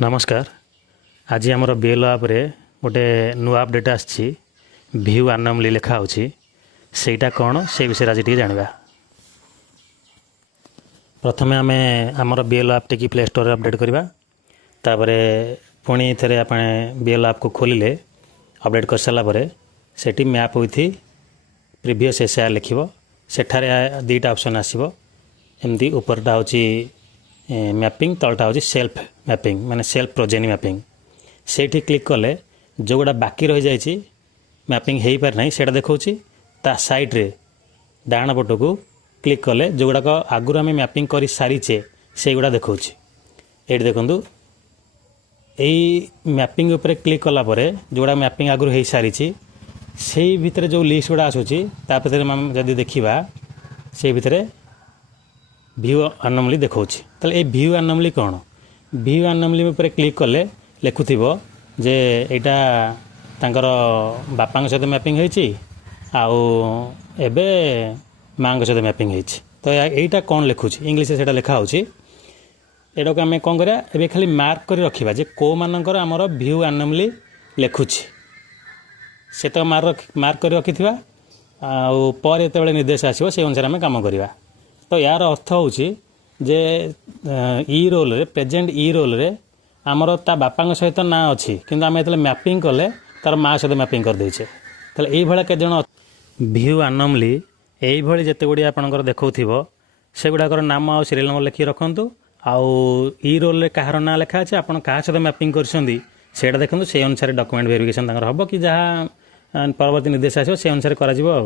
नमस्कार। आज आमर बीएल आप्रे गोटे नुआ अपडेट आसी भ्यू आनोमली लिखा होटा कौन से विषय आज टी जाना। प्रथम आम आमर बीएल आप टी प्ले स्टोर अपडेट करवा तापरे पुणी थे आप बीएल आप को खोलिले अपडेट कर सारापर से मैप विथ प्रीवियस एसआर लिखो सेठारे दुईटा ऑप्शन आसो एमती उपरटा हूँ मैपिंग तलटा हूँ सेल्फ मैपिंग माने सेल्फ प्रोजेनी मैपिंग से क्लिक कले जो गुड़ा बाकी रही जाइए मैपिंग हो पार ना से देखा ता साइड्रे डाण पट को क्लिक कले जो गुड़ाक आगुरी आम मैपिंग कर सारीचे से गुड़ा देखा ये देखूँ यही मैपिंग उपर क्लिक कलापर जो गुड़ा मैपिंग आगुरी हो सारी से भितर जो लिस्ट गुड़ा आसूँ तापर जदि देखा से भितर भ्यू आनोमली देखा ताले ये भ्यू आनोमली कौन भ्यू आनोमली उपर क्लिक कले लिखुथिबो जे एटा तांकर बापा सहित मैपिंग होइछि आउ एबे माँ सहित मैपिंग होइछि। तो यहीटा कौन लिखुछि इंग्लिश से लिखा होछि एटा को आम कौन करा एबे खाली मार्क कर रखिबा जे को मानकर हमर भ्यू आनोमली लिखुछि से तो मार्क कर रखिथिबा आउ पर एतेबेले निर्देश आसीबो से अनुसार आम काम करिबा। तो यार अर्थ हूँ जे ई रोल रे प्रेजेंट ई रोल रे आमर ता बापा सहित ना अच्छी किंतु आम जो मैपिंग कले तार माँ सहित मैपिंग कर देछे ताले एई भला के जण भ्यू आनोमली एई भली जते गुडी आपनकर देखौथिबो से गुडाकर नाम आ सीरियल नंबर लिखि रखंतु आउ ई रोल रे कहार ना लिखा अछि आपन का सहित मैपिंग करछंदी सेटा देखंतु से अनुसार डॉक्यूमेंट वेरिफिकेशन तांकर हबो कि जहा परवर्ती निर्देश आसीबो से अनुसार करा जिवो।